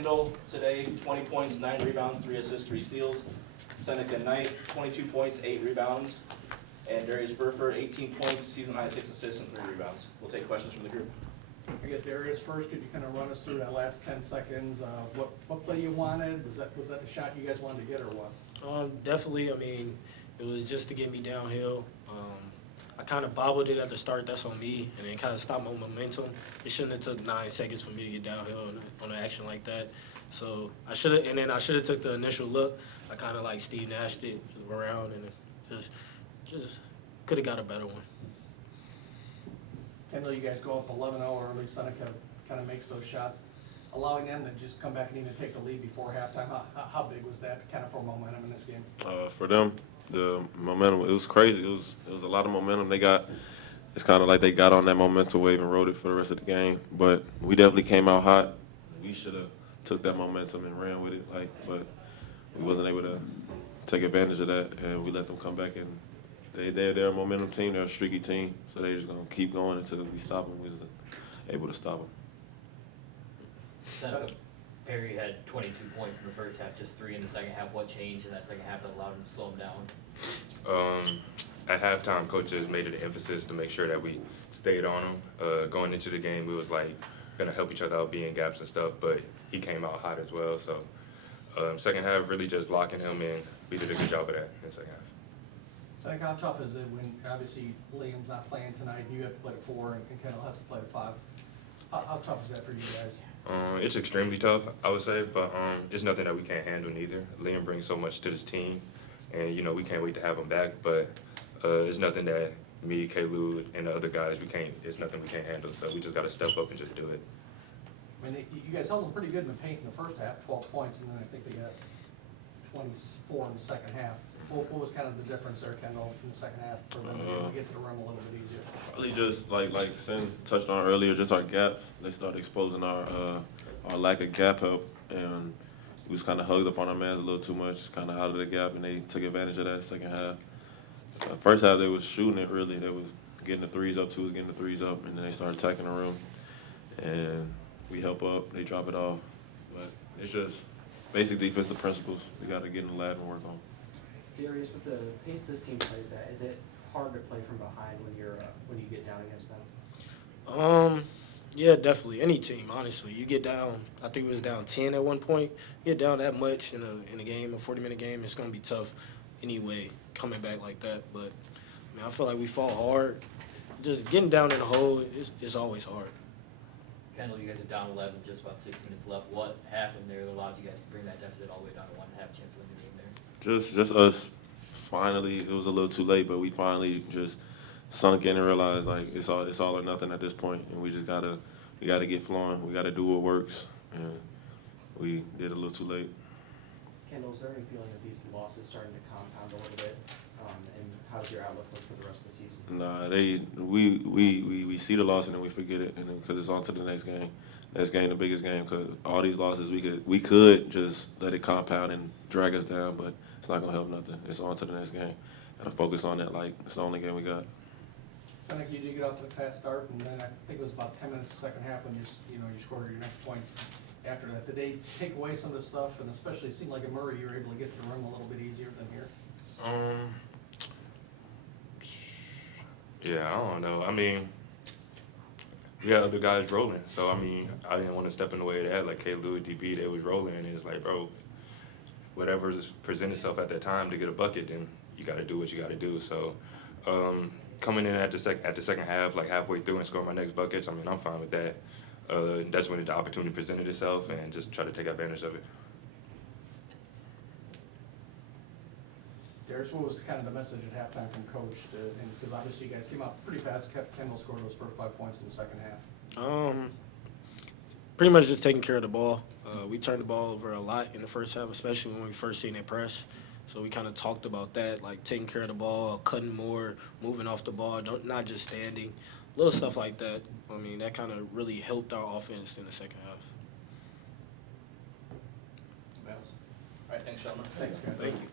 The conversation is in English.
Kendall today, 20 points, 9 rebounds, 3 assists, 3 steals. Seneca Knight, 22 points, 8 rebounds. And Darius Burford, 18 points, season high, 6 assists, and 3 rebounds. We'll take questions from the group. I guess Darius, first, could you kind of run us through that last 10 seconds? What play you wanted? Was that the shot you guys wanted to get or what? Definitely. I mean, it was just to get me downhill. I kind of bobbled it at the start. That's on me, and then kind of stopped my momentum. It shouldn't have took 9 seconds for me to get downhill on an action like that. So I should have, and then I should have took the initial look. I kind of like Steve Nashed it around, and just could have got a better one. Kendall, you guys go up 11-0 early. Seneca kind of makes those shots, allowing them to just come back and even take the lead before halftime. How big was that kind of for momentum in this game? For them, the momentum, it was crazy. It was a lot of momentum they got. It's kind of like they got on that momentum wave and rode it for the rest of the game. But we definitely came out hot. We should have took that momentum and ran with it, but we wasn't able to take advantage of that, and we let them come back. And they're a momentum team. They're a streaky team, so they're just gonna keep going until we stop them. We was able to stop them. Seneca Perry had 22 points in the first half, just 3 in the second half. What changed in that second half that allowed him to slow him down? At halftime, coaches made it an emphasis to make sure that we stayed on him. Going into the game, we was like gonna help each other out, be in gaps and stuff, but he came out hot as well. So second half, really just locking him in. We did a good job of that in the second half. Seneca, how tough is it when obviously Liam's not playing tonight, you have to play at 4 and Kendall has to play at 5? How tough is that for you guys? It's extremely tough, I would say, but it's nothing that we can't handle neither. Liam brings so much to this team, and we can't wait to have him back. But it's nothing that me, Kalu, and the other guys it's nothing we can't handle. So we just got to step up and just do it. I mean, you guys held them pretty good in the paint in the first half, 12 points, and then I think they got 24 in the second half. What was kind of the difference there, Kendall, in the second half for them to be able to get to the rim a little bit easier? Probably just like Sin touched on earlier, just our gaps. They started exposing our lack of gap help, and we was kind of hugged up on our mans a little too much, kind of out of the gap, and they took advantage of that second half. First half, they was shooting it really. They was getting the threes up, two was getting the threes up, and then they started attacking the rim. And we help up, they drop it off. But it's just basic defensive principles we got to get in the lab and work on. Darius, with the pace this team plays at, is it hard to play from behind when you get down against them? Yeah, definitely. Any team, honestly. You get down, I think it was down 10 at one point. You get down that much in a game, a 40-minute game, it's going to be tough anyway, coming back like that. But, I mean, I feel like we fought hard. Just getting down in the hole is always hard. Kendall, you guys are down 11, just about 6 minutes left. What happened there that allowed you guys to bring that deficit all the way down to 1 and have a chance to win the game there? Just us finally, it was a little too late, but we finally just sunk in and realized like it's all or nothing at this point, and we gotta get flowing. We gotta do what works, and we did a little too late. Kendall, is there any feeling that these losses starting to compound a little bit? And how's your outlook look for the rest of the season? Nah, we see the loss and then we forget it, and then because it's on to the next game. Next game, the biggest game, because all these losses we could just let it compound and drag us down, but it's not gonna help nothing. It's on to the next game. Gotta focus on that like it's the only game we got. Seneca, you did get off to a fast start, and then I think it was about 10 minutes the second half when you scored your next points. After that, did they take away some of the stuff, and especially it seemed like at Murray you were able to get to the rim a little bit easier than here? Yeah, I don't know. I mean, we had other guys rolling, so I mean, I didn't want to step in the way of that. Like Kalu, DB, they was rolling, and it's like, bro, whatever present itself at that time to get a bucket, then you got to do what you got to do. So, coming in at the second half, like halfway through, and scoring my next buckets, I mean, I'm fine with that. That's when the opportunity presented itself, and just try to take advantage of it. Darius, what was kind of the message at halftime from Coach? Because obviously you guys came out pretty fast. Kendall scored those first 5 points in the second half. Pretty much just taking care of the ball. We turned the ball over a lot in the first half, especially when we first seen it press. So we kind of talked about that, like taking care of the ball, cutting more, moving off the ball, not just standing, little stuff like that. I mean, that kind of really helped our offense in the second half. All right, thanks, gentlemen. Thanks, guys. Thank you.